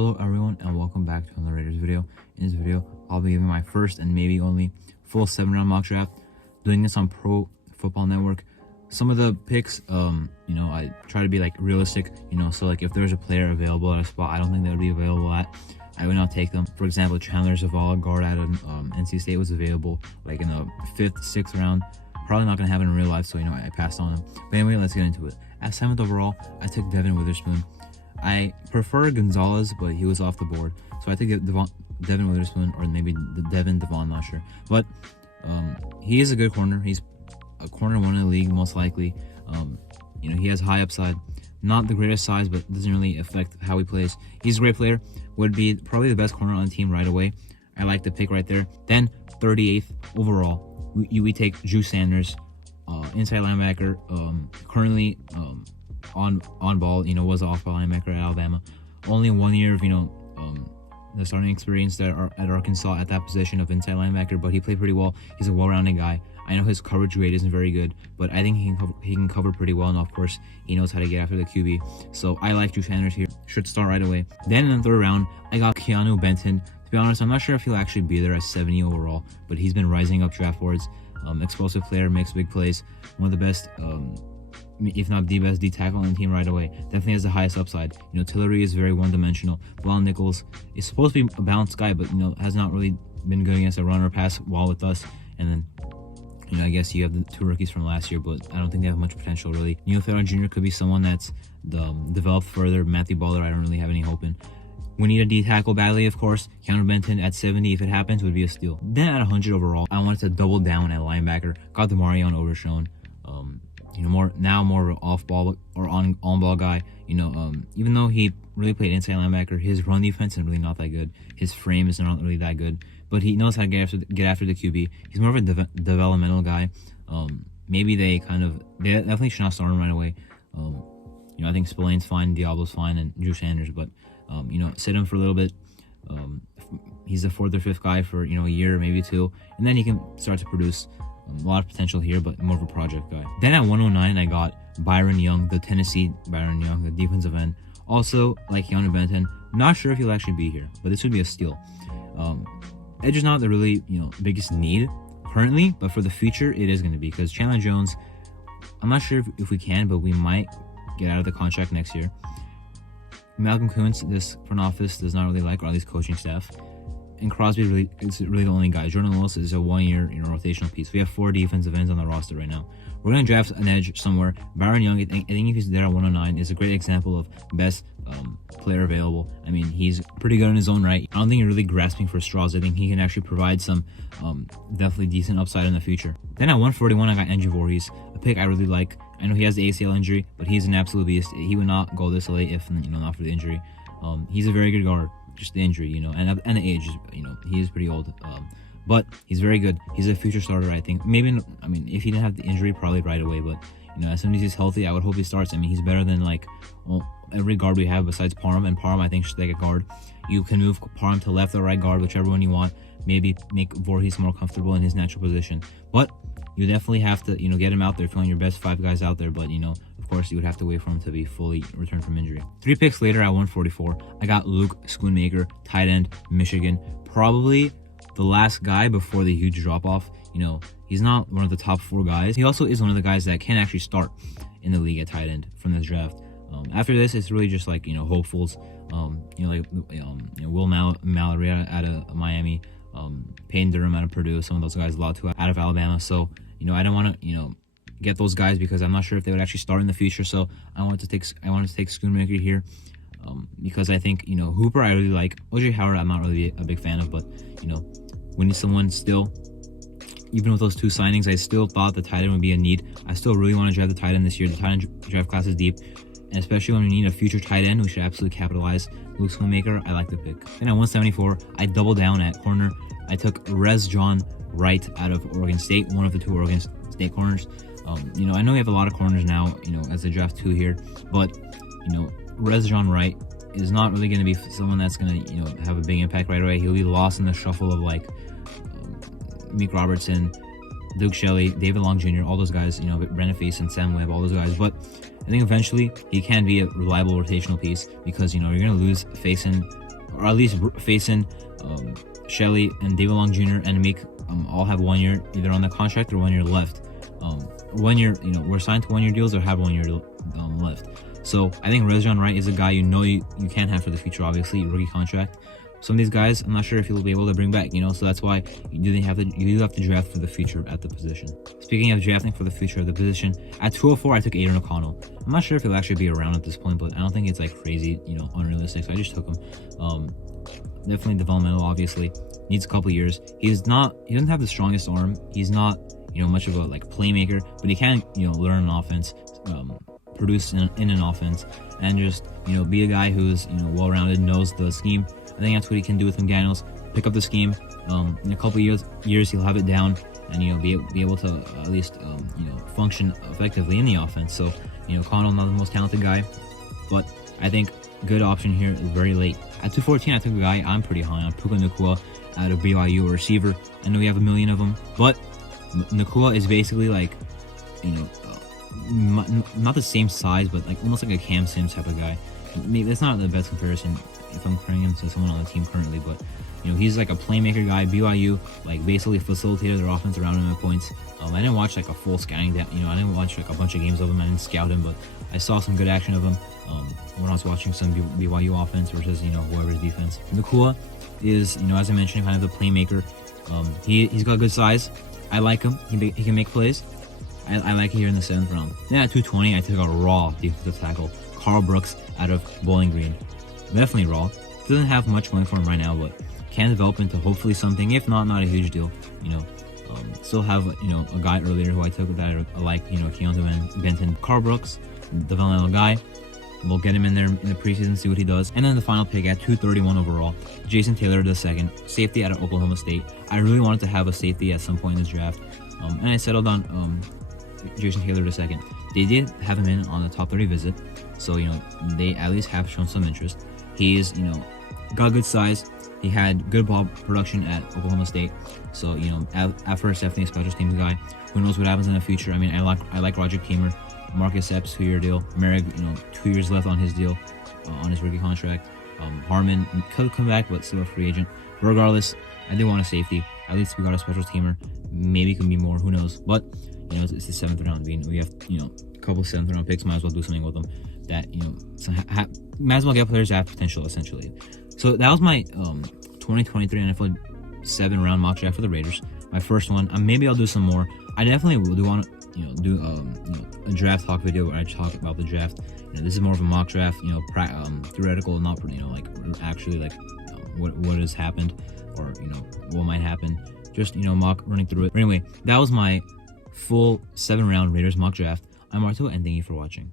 Hello everyone and welcome back to another Raiders video. In this video, I'll be giving my first and maybe only full 7-round mock draft. Doing this on Pro Football Network. Some of the picks, I try to be like realistic, so like if there's a player available at a spot I don't think they would be available at, I would not take them. For example, Chandler Zavala, guard out of NC State, was available like in the 5th, 6th round. Probably not going to happen in real life, so I passed on him. But anyway, let's get into it. At 7th overall, I took Devin Witherspoon. I prefer Gonzalez, but he was off the board, so I took Devin Witherspoon, or maybe Devin Devon, not sure. But he is a good corner. He's a corner one in the league, most likely. He has high upside. Not the greatest size, but doesn't really affect how he plays. He's a great player. Would be probably the best corner on the team right away. I like the pick right there. Then 38th overall, we take Drew Sanders, inside linebacker. Currently on ball. Was an off-ball linebacker at Alabama. Only 1 year of the starting experience there at Arkansas at that position of inside linebacker, but he played pretty well. He's a well-rounded guy. I know his coverage grade isn't very good, but I think he can cover pretty well, and of course he knows how to get after the QB. So I like Drew Sanders here. Should start right away. Then in the 3rd round, I got Keanu Benton. To be honest, I'm not sure if he'll actually be there at 70 overall, but he's been rising up draft boards. Explosive player, makes big plays. One of the best, if not the best, D tackle on the team right away. Definitely has the highest upside. Tillery is very one-dimensional. Blon Nichols is supposed to be a balanced guy, but has not really been good against a run or pass while with us. And then I guess you have the 2 rookies from last year, but I don't think they have much potential, really. Neil Farrell Jr. could be someone that's developed further. Matthew Baller, I don't really have any hope in. We need a D tackle badly, of course. Keanu Benton at 70, if it happens, would be a steal. Then at 100 overall, I wanted to double down at linebacker. Got Demarion Overshown. More of an off-ball or on-ball guy. Even though he really played inside linebacker, his run defense is really not that good. His frame is not really that good, but he knows how to get after the QB. He's more of a developmental guy. Maybe they definitely should not start him right away. I think Spillane's fine, Diablo's fine, and Drew Sanders, but sit him for a little bit. He's the 4th or 5th guy for a year, maybe 2, and then he can start to produce. A lot of potential here, but more of a project guy. Then at 109, I got Byron Young, the Tennessee Byron Young, the defensive end. Also, like Keanu Benton, not sure if he'll actually be here, but this would be a steal. Edge is not the really biggest need currently, but for the future, it is going to be, because Chandler Jones, I'm not sure if we can, but we might get out of the contract next year. Malcolm Kuntz, this front office does not really like, or at least coaching staff. And Crosby is really the only guy. Jordan Lewis is a 1-year rotational piece. We have 4 defensive ends on the roster right now. We're going to draft an edge somewhere. Byron Young, I think if he's there at 109, is a great example of best player available. I mean, he's pretty good in his own right. I don't think you're really grasping for straws. I think he can actually provide some definitely decent upside in the future. Then at 141, I got Andrew Voorhees, a pick I really like. I know he has the ACL injury, but he's an absolute beast. He would not go this late if not for the injury. He's a very good guard. Just the injury, and the age, he is pretty old, but he's very good. He's a future starter, I think. Maybe, if he didn't have the injury, probably right away, but as soon as he's healthy, I would hope he starts. He's better than every guard we have besides Parham, and Parham I think should take a guard. You can move Parham to left or right guard, whichever one you want. Maybe make Voorhees more comfortable in his natural position, but you definitely have to get him out there if you want your best 5 guys out there. But of course, you would have to wait for him to be fully returned from injury. 3 picks later at 144, I got Luke Schoonmaker, tight end, Michigan. Probably the last guy before the huge drop-off. He's not one of the top 4 guys. He also is one of the guys that can actually start in the league at tight end from this draft. After this, it's really just hopefuls. Will Mallory out of Miami, Payne Durham out of Purdue, some of those guys, Latu out of Alabama. So, I don't want to, get those guys because I'm not sure if they would actually start in the future. So I wanted to take Schoonmaker here because I think Hooper I really like. OJ Howard I'm not really a big fan of, but we need someone still. Even with those 2 signings, I still thought the tight end would be a need. I still really want to draft the tight end this year. The tight end draft class is deep, and especially when we need a future tight end, we should absolutely capitalize. Luke Schoonmaker, I like the pick. Then at 174, I doubled down at corner. I took Rezjon Wright out of Oregon State, one of the 2 Oregon State corners. I know we have a lot of corners now, as a draft 2 here, but, Rezjon Wright is not really going to be someone that's going to, have a big impact right away. He'll be lost in the shuffle of, Meek Robertson, Duke Shelley, David Long Jr., all those guys, Brennan Faison, Sam Webb, all those guys. But I think eventually he can be a reliable rotational piece because, you're going to lose Faison or at least Faison, Shelley, and David Long Jr. and Meek all have 1 year either on the contract or 1 year left. 1 year, we're signed to 1 year deals or have 1 year left. So I think Rezjon Wright is a guy you can't have for the future. Obviously, rookie contract. Some of these guys, I'm not sure if he'll be able to bring back. So that's why you do have to draft for the future at the position. Speaking of drafting for the future of the position, at 204 I took Aidan O'Connell. I'm not sure if he'll actually be around at this point, but I don't think it's like crazy, unrealistic. So I just took him. Definitely developmental. Obviously, needs a couple years. He doesn't have the strongest arm. He's not much of a playmaker, but he can learn an offense, produce in an offense, and just be a guy who's well-rounded, knows the scheme. I think that's what he can do with McDaniels. Pick up the scheme. In a couple years he'll have it down, and be able to at least function effectively in the offense. So Connell, not the most talented guy, but I think good option here is very late. At 214, I took a guy I'm pretty high on, Puka Nacua out of BYU, a receiver. I know we have a million of them, but Nacua is basically not the same size, but almost like a Cam Sims type of guy. Maybe that's not the best comparison if I'm comparing him to someone on the team currently, but he's like a playmaker guy. BYU basically facilitated their offense around him at points. I didn't watch a full scouting down. I didn't watch a bunch of games of him. I didn't scout him, but I saw some good action of him when I was watching some BYU offense versus whoever's defense. Nacua is as I mentioned, kind of the playmaker. He's got good size. I like him. He can make plays. I like it here in the 7th round. Then at 220, I took a raw defensive tackle, Carl Brooks out of Bowling Green. Definitely raw. Doesn't have much going for him right now, but can develop into hopefully something. If not a huge deal. Still have a guy earlier who I took that I like. Keontae Benton. Carl Brooks, developmental guy. We'll get him in there in the preseason, see what he does. And then the final pick at 231 overall, Jason Taylor II, safety out of Oklahoma State. I really wanted to have a safety at some point in this draft, and I settled on Jason Taylor II. They did have him in on the top 30 visit, so they at least have shown some interest. He's got good size. He had good ball production at Oklahoma State, so at first definitely a special teams guy. Who knows what happens in the future? I mean, I like Roger Kamer, Marcus Epps 2-year deal, Merrick 2 years left on his deal, on his rookie contract. Harmon could come back, but still a free agent. Regardless, I did want a safety. At least we got a special teamer. Maybe it can be more. Who knows? But it's the 7th round. We have a couple 7th round picks. Might as well do something with them. That might as well get players that have potential, essentially. So that was my 2023 NFL 7 round mock draft for the Raiders. My first one. Maybe I'll do some more. I definitely do want to do a draft talk video where I talk about the draft. This is more of a mock draft. Theoretical, not actually what has happened or what might happen. Just mock running through it. But anyway, that was my full 7 round Raiders mock draft. I'm Arto, and thank you for watching.